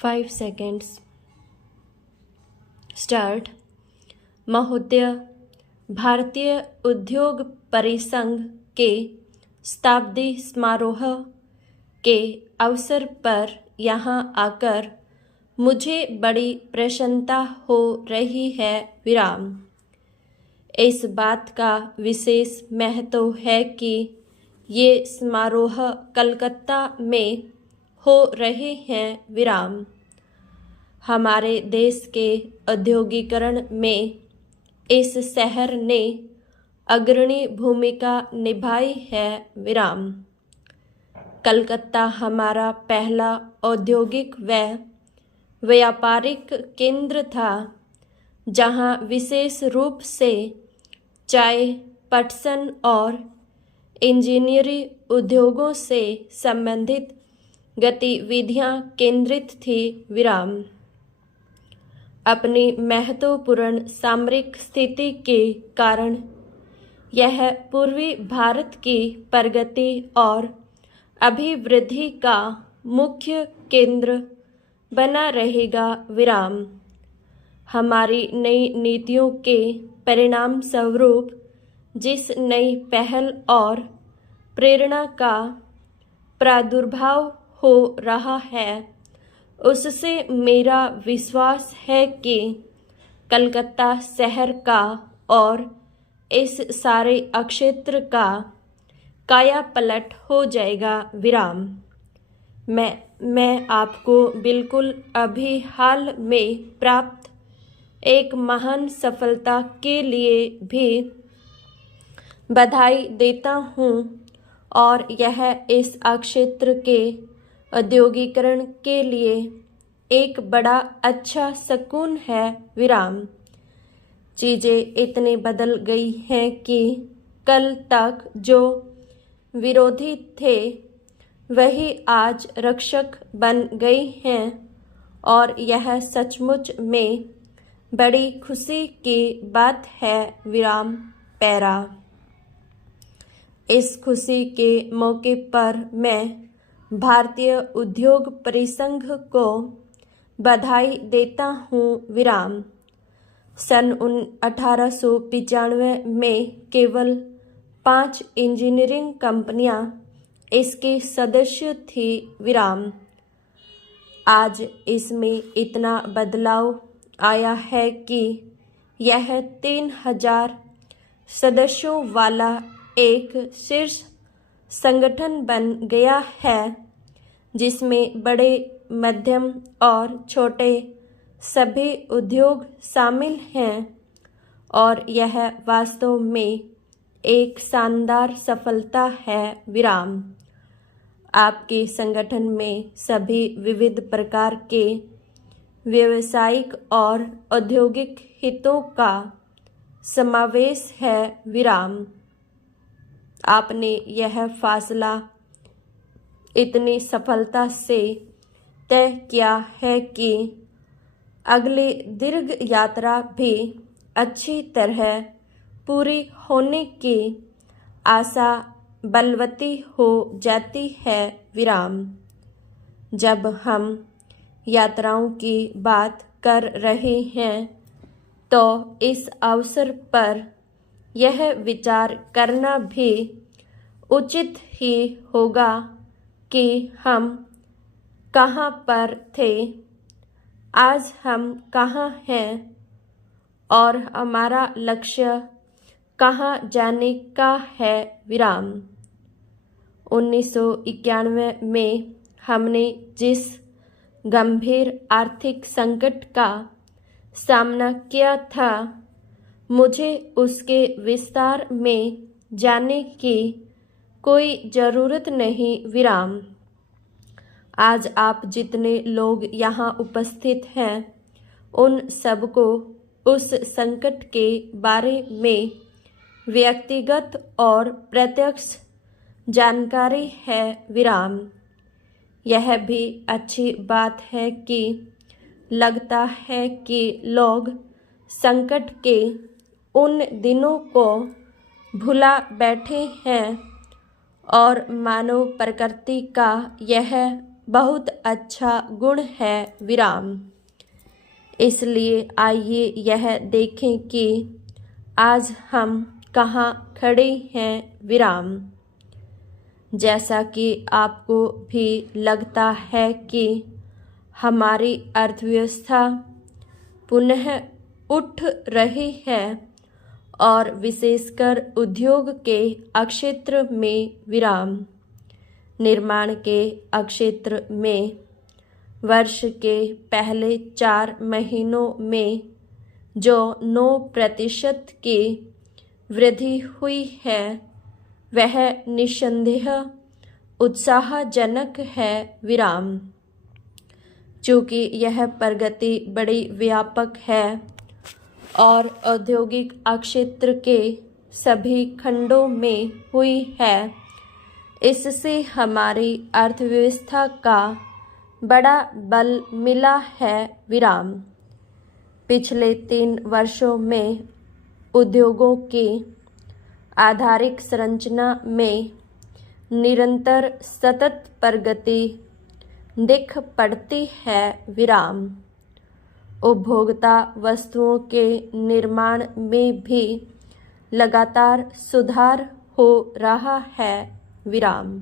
5 seconds. Start. महोदय, भारतीय उद्योग परिसंघ के शताब्दी समारोह के अवसर पर यहाँ आकर मुझे बड़ी प्रसन्नता हो रही है। विराम। इस बात का विशेष महत्व है कि ये समारोह कलकत्ता में हो रहे हैं। विराम। हमारे देश के औद्योगिकरण में इस शहर ने अग्रणी भूमिका निभाई है। विराम। कलकत्ता हमारा पहला औद्योगिक व व्यापारिक केंद्र था, जहाँ विशेष रूप से चाय, पटसन और इंजीनियरिंग उद्योगों से संबंधित गतिविधियाँ केंद्रित थी। विराम। अपनी महत्वपूर्ण सामरिक स्थिति के कारण यह पूर्वी भारत की प्रगति और अभिवृद्धि का मुख्य केंद्र बना रहेगा। विराम। हमारी नई नीतियों के परिणाम स्वरूप जिस नई पहल और प्रेरणा का प्रादुर्भाव हो रहा है, उससे मेरा विश्वास है कि कलकत्ता शहर का और इस सारे क्षेत्र का कायापलट हो जाएगा। विराम। मैं आपको बिल्कुल अभी हाल में प्राप्त एक महान सफलता के लिए भी बधाई देता हूँ और यह इस क्षेत्र के औद्योगिकरण के लिए एक बड़ा अच्छा शगुन है। विराम। चीज़ें इतनी बदल गई हैं कि कल तक जो विरोधी थे वही आज रक्षक बन गई हैं और यह सचमुच में बड़ी खुशी की बात है। विराम। पैरा। इस खुशी के मौके पर मैं भारतीय उद्योग परिसंघ को बधाई देता हूँ। विराम। सन 1895 में केवल 5 इंजीनियरिंग कंपनियां इसके सदस्य थी। विराम। आज इसमें इतना बदलाव आया है कि यह 3000 सदस्यों वाला एक शीर्ष संगठन बन गया है, जिसमें बड़े, मध्यम और छोटे सभी उद्योग शामिल हैं और यह वास्तव में एक शानदार सफलता है। विराम। आपके संगठन में सभी विविध प्रकार के व्यावसायिक और औद्योगिक हितों का समावेश है। विराम। आपने यह फैसला इतनी सफलता से तय किया है कि अगली दीर्घ यात्रा भी अच्छी तरह पूरी होने की आशा बलवती हो जाती है। विराम। जब हम यात्राओं की बात कर रहे हैं तो इस अवसर पर यह विचार करना भी उचित ही होगा कि हम कहाँ पर थे, आज हम कहाँ हैं और हमारा लक्ष्य कहाँ जाने का है। विराम। 1991 में हमने जिस गंभीर आर्थिक संकट का सामना किया था, मुझे उसके विस्तार में जाने की कोई ज़रूरत नहीं। विराम। आज आप जितने लोग यहाँ उपस्थित हैं, उन सबको उस संकट के बारे में व्यक्तिगत और प्रत्यक्ष जानकारी है। विराम। यह भी अच्छी बात है कि लगता है कि लोग संकट के उन दिनों को भुला बैठे हैं और मानव प्रकृति का यह बहुत अच्छा गुण है विराम। इसलिए आइए यह देखें कि आज हम कहाँ खड़े हैं विराम। जैसा कि आपको भी लगता है कि हमारी अर्थव्यवस्था पुनः उठ रही है और विशेषकर उद्योग के क्षेत्र में विराम, निर्माण के क्षेत्र में वर्ष के पहले 4 महीनों में जो 9% की वृद्धि हुई है वह निस्संदेह उत्साहजनक है विराम। चूँकि यह प्रगति बड़ी व्यापक है और औद्योगिक क्षेत्र के सभी खंडों में हुई है, इससे हमारी अर्थव्यवस्था का बड़ा बल मिला है विराम। पिछले 3 वर्षों में उद्योगों की आधारिक संरचना में निरंतर सतत प्रगति दिख पड़ती है विराम। उपभोक्ता वस्तुओं के निर्माण में भी लगातार सुधार हो रहा है विराम।